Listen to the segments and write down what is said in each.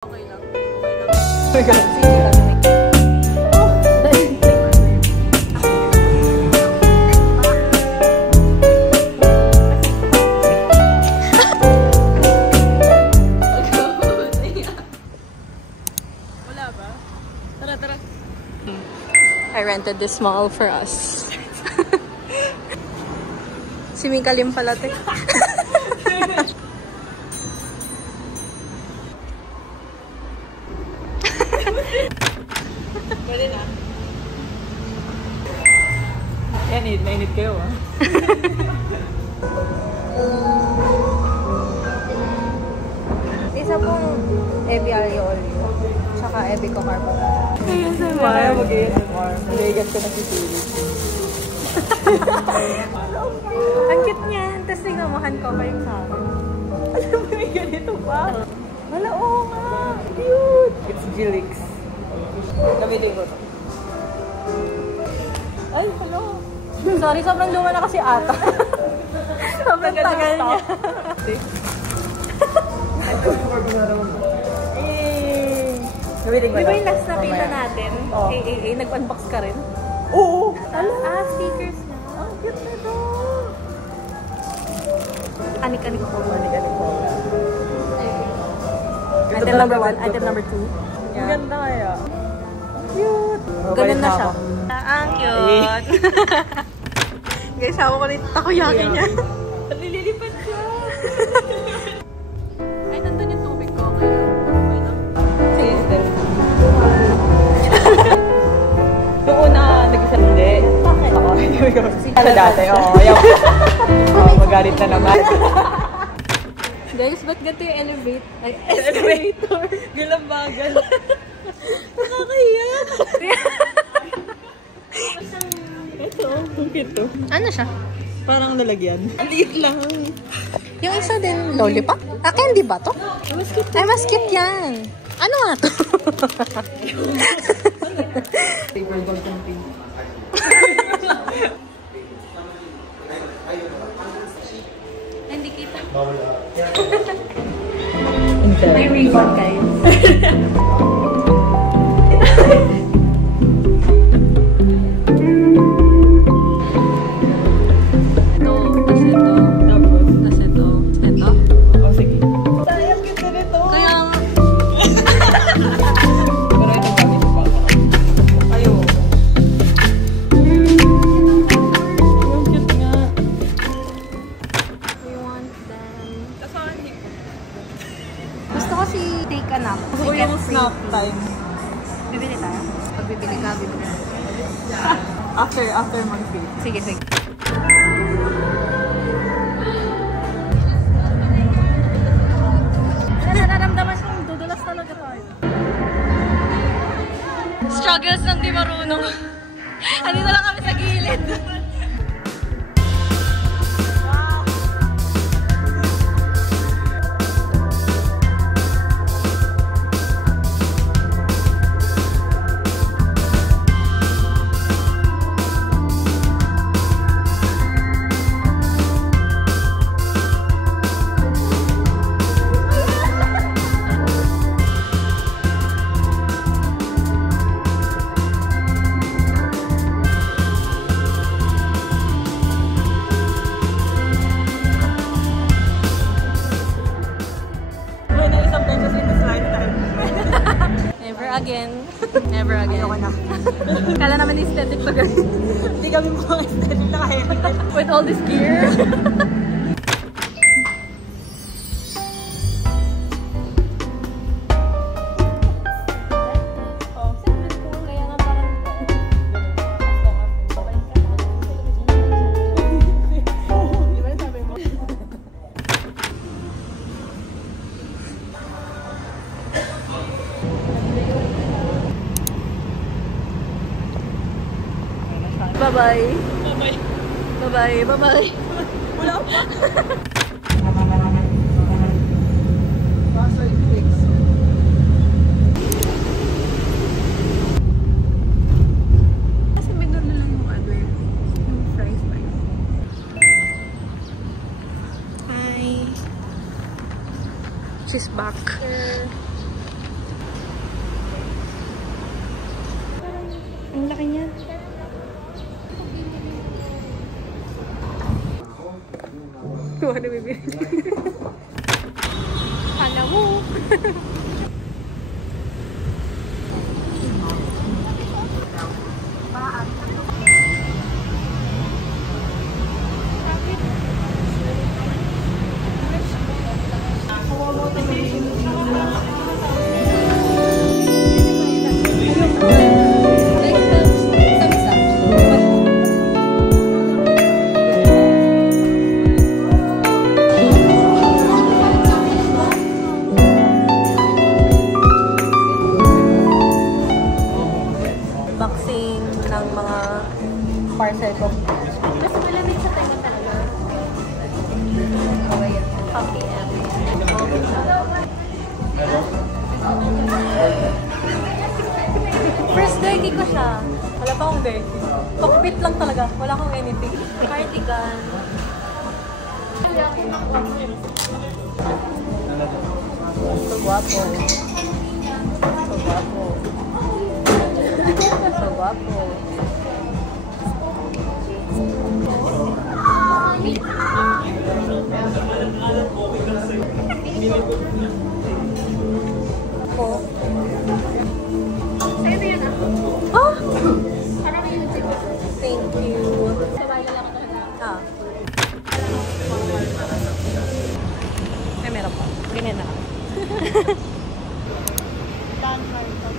Okay lang. Okay lang. Sige lang. Wala ba? Tara, tara. I rented this mall for us. Si Mika Lim pala ito. Pwede na. Yan, nainit kayo ah. Isa pong Ebi Alio Olio. Tsaka Ebi ko carbonara. ASMR. Kaya mag-ASMR. Naligat ko na si Philip. Ang cute niyan. Tapos nagmamahan ko pa yung sa akin. Alam mo may ganito pa? Wala, oo nga. Cute. It's Jilix. Gamitin ko ito. Ay, hello. Sorry, sobrang luma na kasi ata. Sobrang tagal niya. Gamitin ko ito. Di ba yung last nakita natin? AAA, nag-unbox ka rin? Oo! Stickers na. Ang cute na ito. Anik-anik po. Anik-anik po. Item number 1, item number 2. Ang ganda kaya. Cute! Ganun na siya. Ang cute! Guys, hawa ko rin takoyaki niya. Nililipad siya! Ay, nandun yung tubig ko. Okay lang. Sige, step. Noong una, nag-isa hindi. Bakit? Ako, hindi ko. Sa dati, oo. Magalit na naman. Guys, ba't ganito yung elevator? Galambagan. Nakakahiya. Ito, ang cute. Ano siya? Parang nalagyan. Ang liit lang. Yung isa din, lollipop? Candy ba to? Ay, mas cute yan. Ano nga to? Paper gold and pink. Hindi kita. May ribbon guys. Bibili tayo? Pag bibili ka, bibili ka. After mag-pay. Sige, sige. Nararamdaman kong dudulas talaga tayo. Struggles ng di marunong. Andito lang kami sa gilid. Never again. Ayoko na. Kala naman aesthetic pa ganun. Hindi kami mga aesthetic na kaya. With all this gear. Bye-bye. Bye-bye. Bye-bye. Bye-bye. Wala pa. Kasi minor na lang yung other. Yung fries pa yun. Hi. She's back. Kung ano bibili. Kala mo. Boxing ng mga parcel ko. Mas malamig sa tayo talaga. Coffee and first dirty ko siya. Wala pa akong dirty. Cockpit lang talaga. Wala akong anything. Cardigan. So guwapo. So guwapo. So guwapo. Ako. Sa'yo na yun ako. Ah! Parang yung tipo. Thank you. Sabay na lang ako na. Ah. Ay, meron pa. Ganyan na. Dan Martin.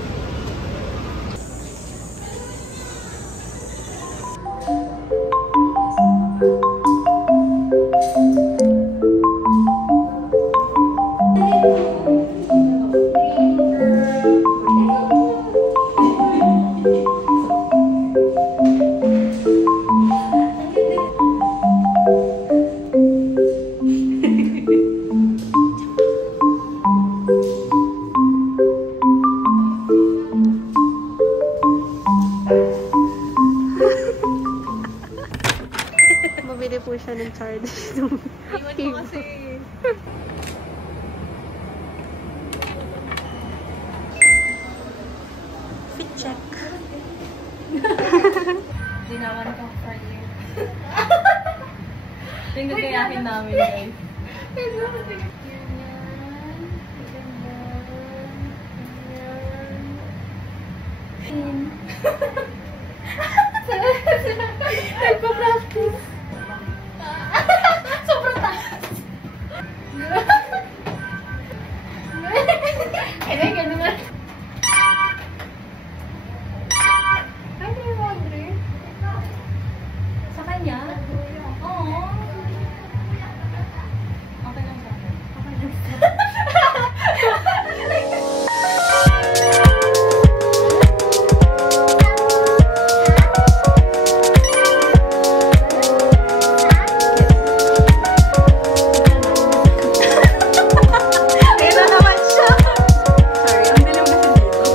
Mabili po siya ng charge. Iwan ko kasi. Fit check. Dinawan ko for you. Yung gagayahin namin, guys. Nagpa-practice. Sobrang taas. Kaya ganun na. Ay, di mo, Andre. Sa kanya? Oo. Okay lang sa akin. Okay lang sa akin. Ayun na naman siya. Sorry, ang dilim kasi dito.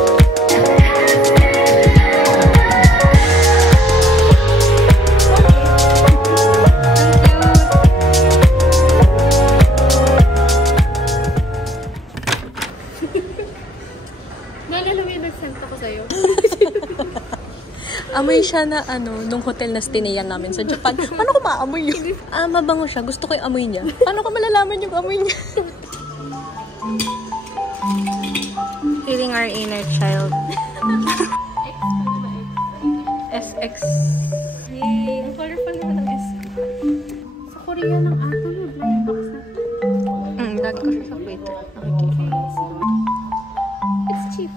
Naalala mo yung nag-send ako sa'yo? Amoy siya na nung hotel na stinayan namin sa Japan. Paano ko maamoy yun? Mabango siya. Gusto ko yung amoy niya. Paano ko malalaman yung amoy niya? Feeling our inner child. SX. Yay! Ang colorful naman ng S. Sa Korea ng ato, no? Blind box na. Lagi ko siya sa Twitter. Nakikita. It's cheap.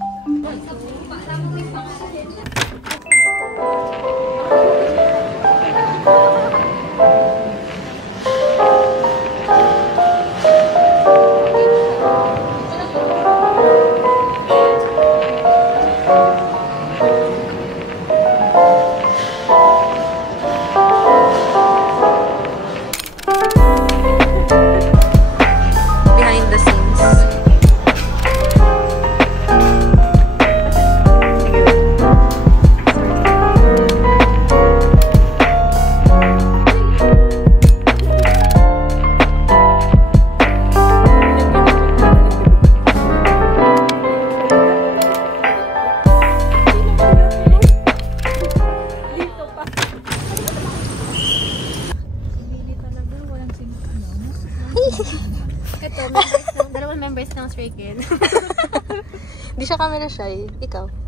siya camera shy. Ikaw?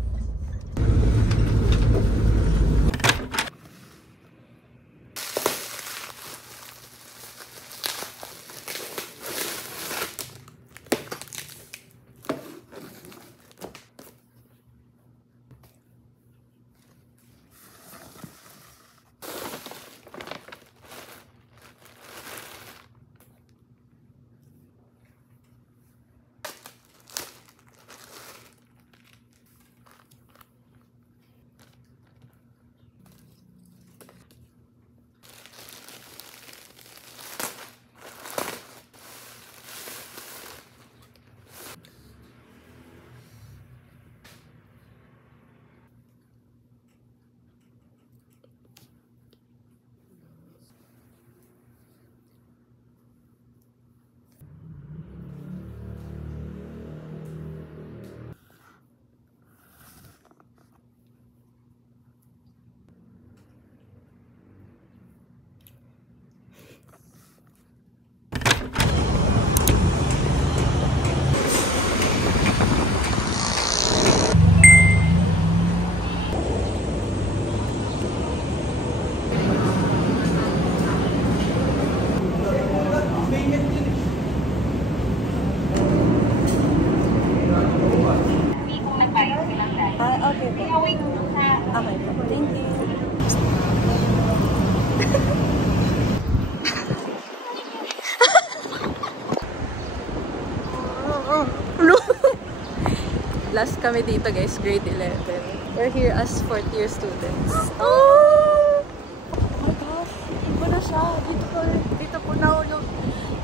Okay, thank you. Last kami dito guys, grade 11. We're here as 4th year students. Oh my gosh, iba na siya. Dito po nahulog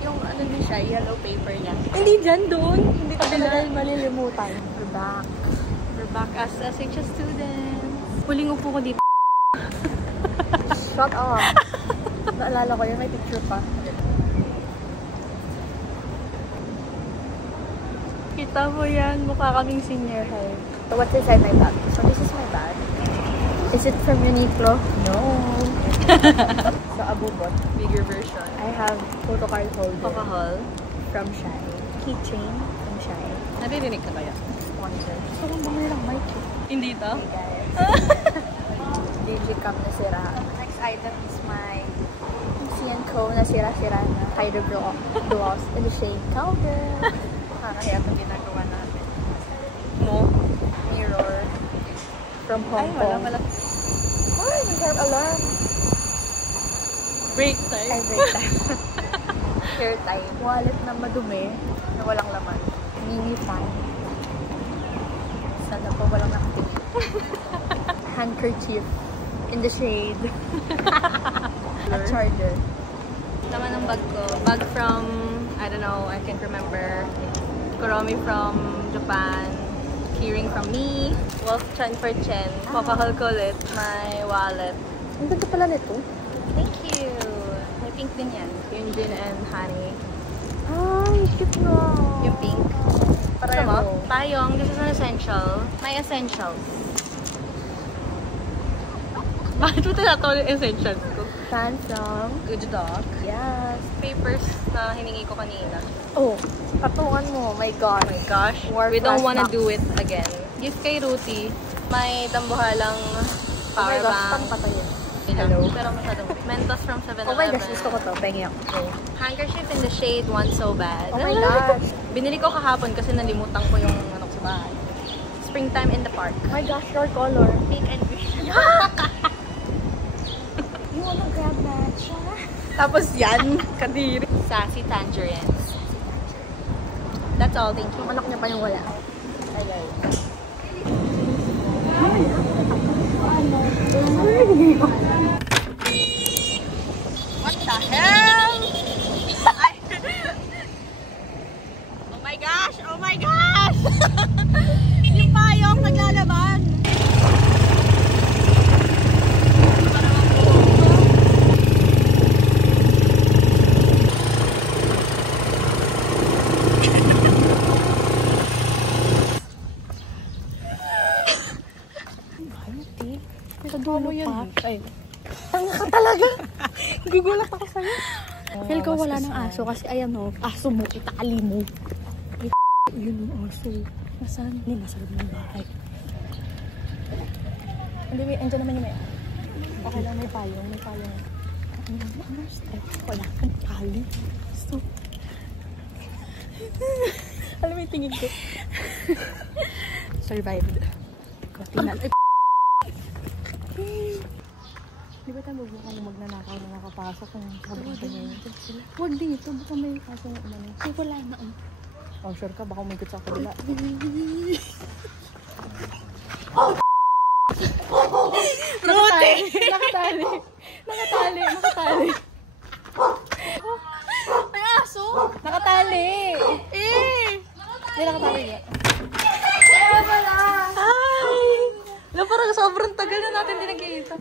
yung ano niya siya, yellow paper niya. Hindi dyan doon. Hindi ko dahil malilimutan. We're back. We're back as SHS students. Huling upo ko dito. Shut up. Naalala ko yun, may picture pa. Kita mo yan, mukha kaming senior high. So what's inside my bag? So this is my bag. Is it from Uniqlo? No. So Abubot. Bigger version. I have photo card holder. Alcohol. From Shai. Keychain from Shai. Naririnig ka kaya? Sponsor. So kung bumili lang mic. Hindi to? Hey guys. Digicam na sira. Next item is my C&Co na sira-sira na Hydro Gloss in the shade Cowgirl. Kaya itong ginagawa natin. No? Mirror. From Hong Kong. Ay, wala. Ay, we have alarm. Break time. Ay, break time. Hair time. Wallet na madumi na walang laman. Mini fan. Sana po walang nakatingin. Handkerchief. In the shade. A charger. Laman ng bag ko. Bag from, I don't know, I can't remember. Kuromi from Japan. Keyring from me. Wolf Chan for Chen. Papahal ko ulit. My wallet. Ang ganda pala nito. Thank you. May pink din yan. Yunjin and Honey. Ay, cute na. Yung pink. Pareho. Mo? Payong. This is an essential. My essentials. Bakit mo tinatawa yung essentials ko? Samsung. Good Dog. Yes. Papers na hiningi ko kanina. Oh, patungan mo. My gosh. Oh my gosh. We don't wanna do it again. Gift kay Ruthie. May dambuhalang power bank. Oh my gosh, saan patayin? Hello. Pero masyadong. Mentos from 7-Eleven. Oh my gosh, gusto ko to. Pengi ako. Okay. Handkerchief in the shade Want So Bad. Oh my gosh. Binili ko kahapon kasi nalimutan ko yung ano sa bahay. Springtime in the Park. Oh my gosh, your color. Pink and green. You wanna grab matcha? Tapos yan, kadiri. Sassy Tangerines. That's all, thank you. Manok niya pa yung wala. Ayay. What the hell? Oh my gosh! Oh my gosh! Yung payong naglalaban. Dulo pa. Ay. Tanga ka talaga. Gugulat ako sa'yo. Feel ko wala ng aso kasi ayan o. Aso mo, itakali mo. Yun yung aso. Nasaan? Hindi, nasa loob ng bahay. Hindi, andyan naman yung may... Okay lang, may payong. May payong. Ano, stretch ko lang. Ang kali. So... Alam mo yung tingin ko. Survived. Tingnan. Di ba tayo magbukan yung magnanakaw na nakapasok kung kabuta niya yun? Huwag dito. Baka may kaso na umano. Ay, wala na. Oh, sure ka? Baka umikot sa kabila. Nakatali. May aso! Nakatali! Hindi nakatali nga. Kaya pala! Ay! Wala, parang sobrang tagal na natin din nag-iita.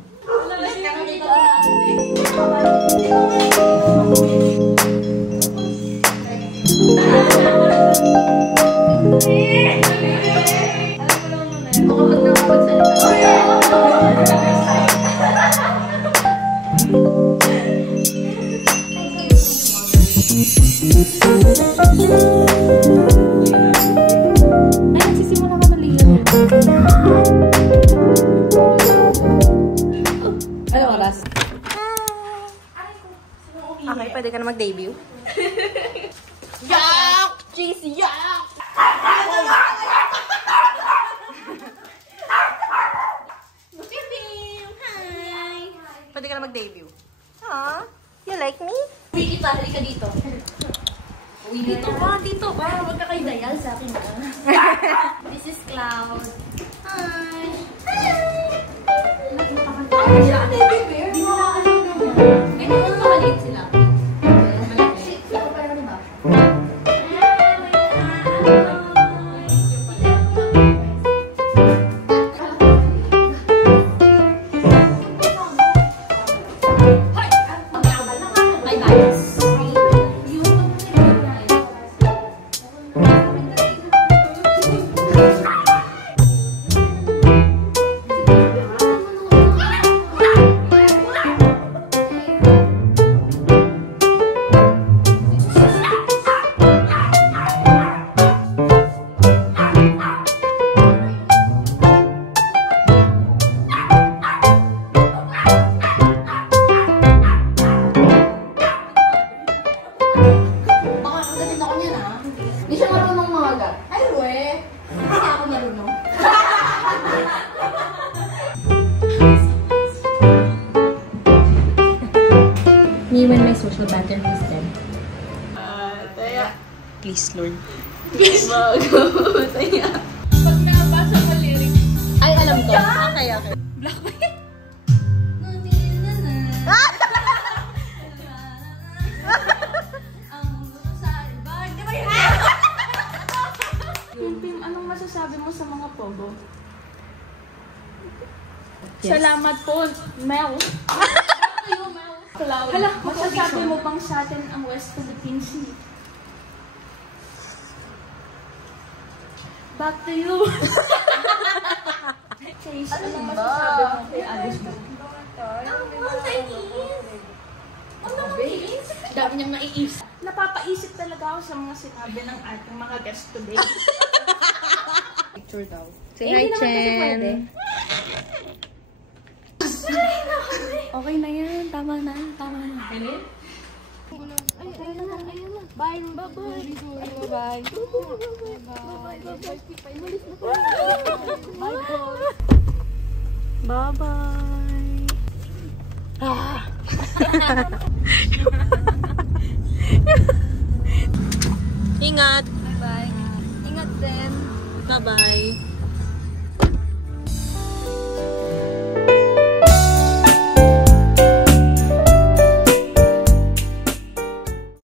Okay, pwede ka na mag-debut. Yak! Cheese, yak! Hi! Pwede ka na mag-debut. Aww, you like me? Uwi kita, halika dito. Uwi dito ka, dito. Para wag ka kayo dayal sa akin. This is Cloud. Hi! Ay, siya ang teddy bear. Di mo nakakalimutan mo. Ito yung maliit sila. Malaki. Ikaw pa rin ba? Me when my social battery is dead. Please, Lord. Pag nabasa mo lyrics. Ay, alam ko. Okay. Blackpink? Pim, anong masasabi mo sa mga pogo? Yes. Salamat po, Mel. Hala, masasabi mo bang sa atin ang West Philippine Sea? Back to you. Chase, anong masasabi mo kay Alice Book? Dami niyang naiisip. Napapaisip talaga ako sa mga sinabi ng ating mga guests today. Picture daw. Say hi, Chen. Okay na yan. Tama na. Ayun na. Bye. Bye. Bye-bye. Ingat. Bye. Ingat din. Bye-bye.